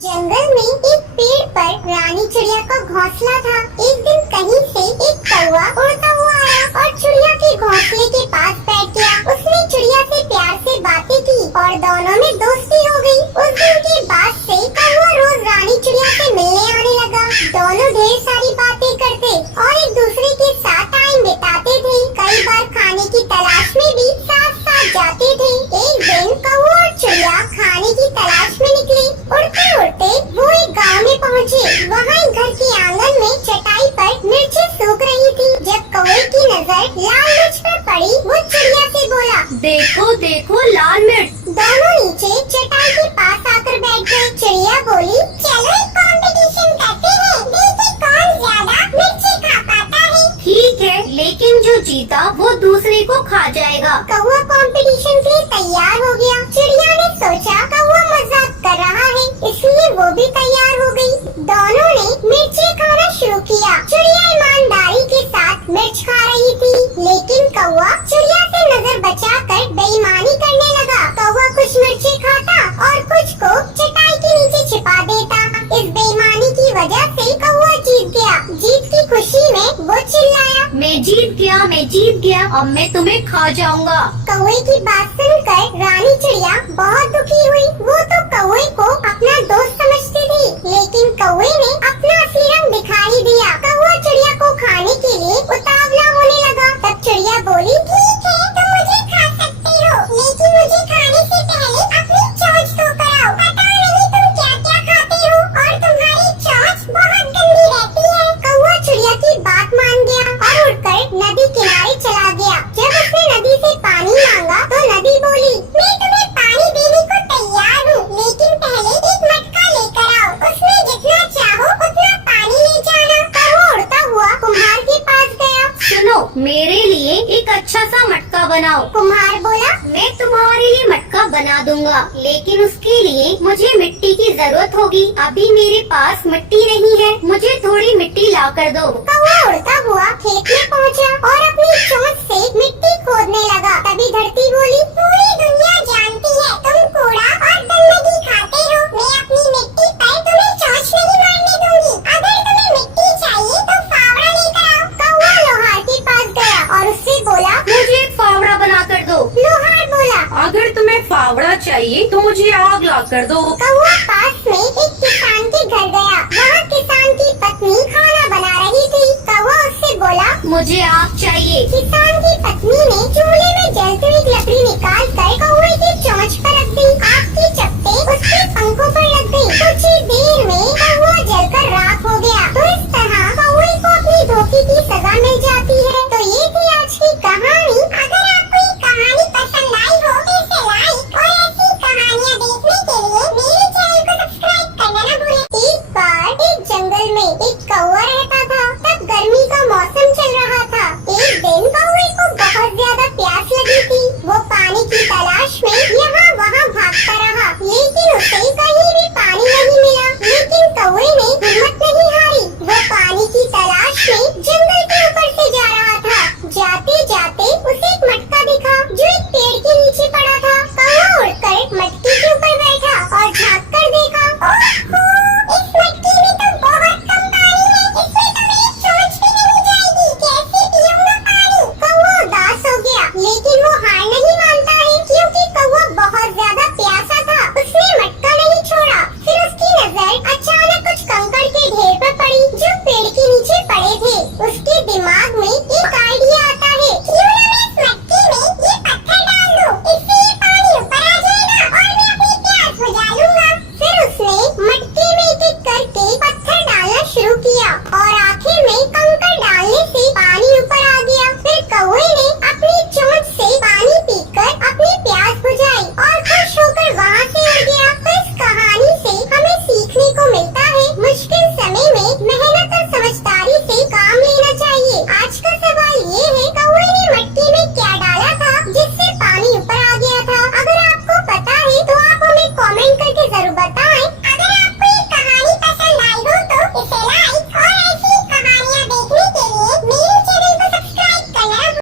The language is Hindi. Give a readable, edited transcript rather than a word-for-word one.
जंगल में एक पेड़ पर रानी चिड़िया का घोंसला था। एक दिन कहीं से एक कौवा उड़ता हुआ आया और चिड़िया के घोंसले के पास बैठ गया। उसने चिड़िया से प्यार से बातें की और दोनों में दोस्ती हो गई। उस दिन के बाद से कौवा रोज रानी चिड़िया से मिलने आने लगा। दोनों ढेर सारी बातें करते और एक दूसरे के साथ टाइम बिताते थे। कई बार खाने की तलाश में भी साथ साथ जाते थे। एक दिन कौवा और चिड़िया खाने की तलाश में निकले। उड़ते उड़ते वो एक गांव में पहुँचे। वहाँ एक घर के आंगन में चटाई पर मिर्चें सूख रही थी। जब कौवे की नजर लाल मिर्च पर पड़ी, वो चिड़िया से बोला, देखो देखो लाल मिर्च। दोनों नीचे चटाई के पास आकर बैठ गए। चिड़िया बोली, चलो एक कंपटीशन करते हैं, देखें कौन ज्यादा मिर्ची खा पाता है। ठीक है, लेकिन जो जीता वो दूसरे को खा जाएगा। कौवा कंपटीशन के लिए तैयार हो गया। चिड़िया ने सोचा कौवा मजाक कर रहा है, इसलिए वो भी तैयार हो गई। दोनों ने मिर्ची खाना शुरू किया। चिड़िया ईमानदारी के साथ मिर्च खा रही थी, लेकिन कौवा चिड़िया से नजर बचाकर बेईमानी करने लगा। कौवा कुछ मिर्ची खाता और कुछ को चटाई के नीचे छिपा देता। इस बेईमानी की वजह से कौवा जीत गया। जीत की खुशी में वो चिल्लाया, मैं जीत गया, मैं जीत गया, अब मैं तुम्हें खा जाऊंगा। कौवे की बात सुनकर रानी चिड़िया बहुत दुखी हुई। वो तो कौवे को अपना दोस्त समझती थी, लेकिन कौवे ने अपना असली रंग दिखा ही दिया। कौवा चिड़िया को खाने के लिए उतावला होने लगा। तब चिड़िया बोली, ठीक है, तुम मुझे खा सकते हो, लेकिन मुझे खाने से पहले अपनी चोंच तो कराओ। पता नहीं तुम क्या क्या खाते हो और तुम्हारी चोंच बहुत गंदी रहती है। कौवा चिड़िया की बात मान गया और उड़कर नदी किनारे चला गया। जब उसने नदी से पानी मांगा तो नदी बोली, मैं तुम्हें पानी देने को तैयार हूँ, लेकिन पहले एक मटका लेकर आओ। उसमें जितना चाहो उतना पानी ले जाना। कौवा उड़ता हुआ कुम्हार के पास गया। सुनो, मेरे लिए एक अच्छा सा मटका बनाओ। कुम्हार बोला, मैं तुम्हारे लिए मटका बना दूंगा, लेकिन उसके लिए मुझे मिट्टी की जरूरत होगी। अभी मेरे पास मिट्टी नहीं है, मुझे थोड़ी मिट्टी ला कर दो। कौवा उड़ता हुआ खेत में पहुँचा और अपनी चोंच से मिट्टी खोदने लगा। तभी धरती बोली, पूरी दुनिया जानती है तुम कूड़ा और गंदगी खाते हो। मैं अपनी मिट्टी पर तुम्हें चोंच नहीं मारने दूंगी। अगर तुम्हें मिट्टी चाहिए तो फावड़ा लेकर आओ। कौवा लोहार के पास गया और उससे बोला, मुझे एक फावड़ा बना कर दो। लोहार बोला, अगर तुम्हें फावड़ा चाहिए तो मुझे आग ला कर दो। कौवा पास में एक किसान के घर गया। वहाँ किसान की पत्नी खाना बना रही थी। कौवा उससे बोला, मुझे आग चाहिए। किसान की पत्नी ने चूल्हे में जलती हुई लकड़ी निकाल कर कौवे की चोंच पर रख दी। आग की चपटे उसके पंखों पर लग गई। कुछ ही देर में कौवा जलकर राख हो गया। तो इस तरह कौवे को अपनी धोखे की सजा मिल जाती।